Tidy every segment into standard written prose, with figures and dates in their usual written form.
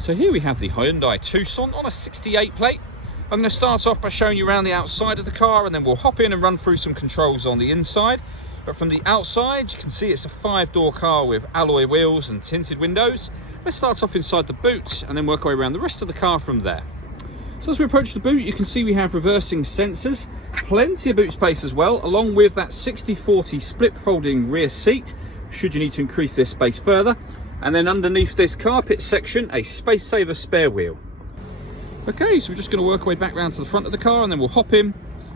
So here we have the Hyundai Tucson on a 68 plate. I'm going to start off by showing you around the outside of the car, and then we'll hop in and run through some controls on the inside. But from the outside, you can see it's a 5-door car with alloy wheels and tinted windows. Let's start off inside the boot and then work our way around the rest of the car from there. So as we approach the boot, you can see we have reversing sensors, plenty of boot space as well, along with that 60/40 split folding rear seat, should you need to increase this space further. And then underneath this carpet section, a space saver spare wheel. Okay, so we're just going to work our way back round to the front of the car, and then we'll hop in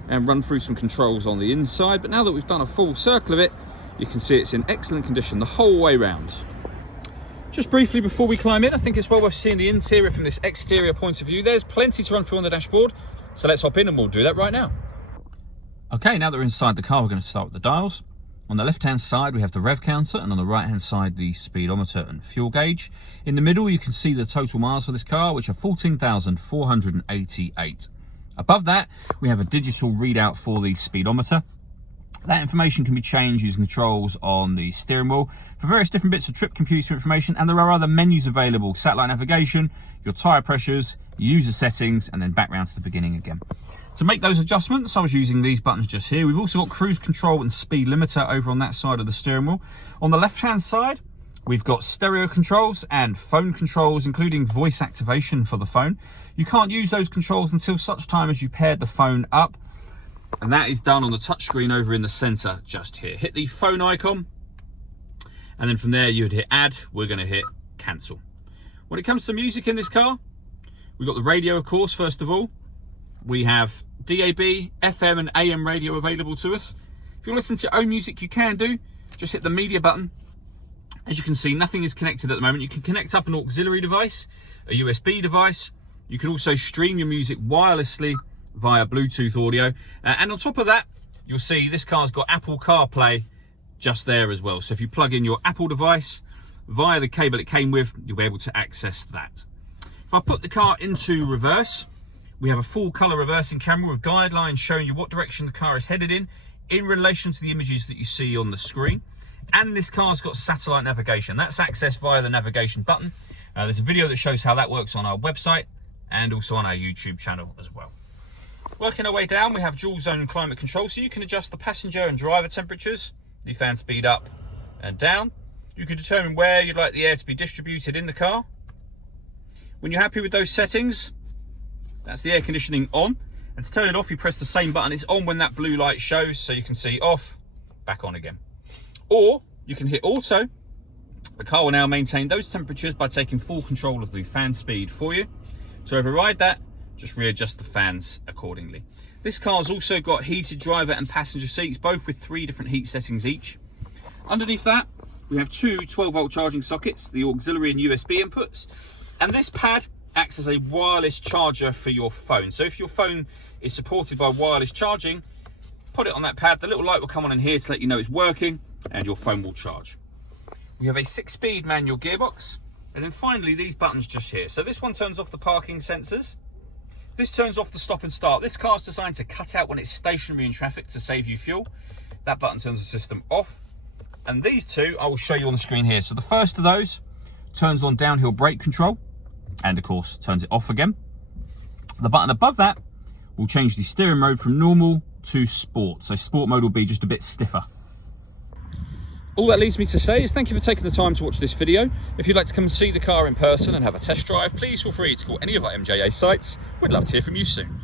and run through some controls on the inside. But now that we've done a full circle of it, you can see it's in excellent condition the whole way round. Just briefly before we climb in, I think it's well worth seeing the interior from this exterior point of view. There's plenty to run through on the dashboard, so let's hop in and we'll do that right now. Okay, now that we're inside the car, we're going to start with the dials. On the left-hand side, we have the rev counter, and on the right-hand side, the speedometer and fuel gauge. In the middle, you can see the total miles for this car, which are 14,488. Above that, we have a digital readout for the speedometer. That information can be changed using controls on the steering wheel for various different bits of trip computer information, and there are other menus available: satellite navigation, your tyre pressures, user settings, and then back round to the beginning again. To make those adjustments, I was using these buttons just here. We've also got cruise control and speed limiter over on that side of the steering wheel. On the left-hand side, we've got stereo controls and phone controls, including voice activation for the phone. You can't use those controls until such time as you paired the phone up, and that is done on the touchscreen over in the center just here. Hit the phone icon, and then from there you would hit add. We're going to hit cancel. When it comes to music in this car, we've got the radio, of course. First of all, we have DAB, FM and AM radio available to us. If you listen to your own music, you can do. Just hit the media button. As you can see, nothing is connected at the moment. You can connect up an auxiliary device, a USB device. You can also stream your music wirelessly via Bluetooth audio. And on top of that, you'll see this car's got Apple CarPlay just there as well. So if you plug in your Apple device via the cable it came with, you'll be able to access that. If I put the car into reverse, we have a full colour reversing camera with guidelines showing you what direction the car is headed in relation to the images that you see on the screen. And this car's got satellite navigation. That's accessed via the navigation button. There's a video that shows how that works on our website and also on our YouTube channel as well. Working our way down, we have dual zone climate control, so you can adjust the passenger and driver temperatures, the fan speed up and down. You can determine where you'd like the air to be distributed in the car. When you're happy with those settings, that's the air conditioning on. And to turn it off, you press the same button. It's on when that blue light shows, so you can see off, back on again. Or you can hit auto. The car will now maintain those temperatures by taking full control of the fan speed for you. To override that, just readjust the fans accordingly. This car's also got heated driver and passenger seats, both with 3 different heat settings each. Underneath that, we have 2 12-volt charging sockets, the auxiliary and USB inputs, and this pad acts as a wireless charger for your phone. So if your phone is supported by wireless charging, put it on that pad. The little light will come on in here to let you know it's working, and your phone will charge. We have a 6-speed manual gearbox, and then finally these buttons just here. So this one turns off the parking sensors. This turns off the stop and start. This car's designed to cut out when it's stationary in traffic to save you fuel. That button turns the system off. And these two I will show you on the screen here. So the first of those turns on downhill brake control, and of course turns it off again. The button above that will change the steering mode from normal to sport. So sport mode will be just a bit stiffer. All that leaves me to say is thank you for taking the time to watch this video. If you'd like to come and see the car in person and have a test drive, please feel free to call any of our MJA sites. We'd love to hear from you soon.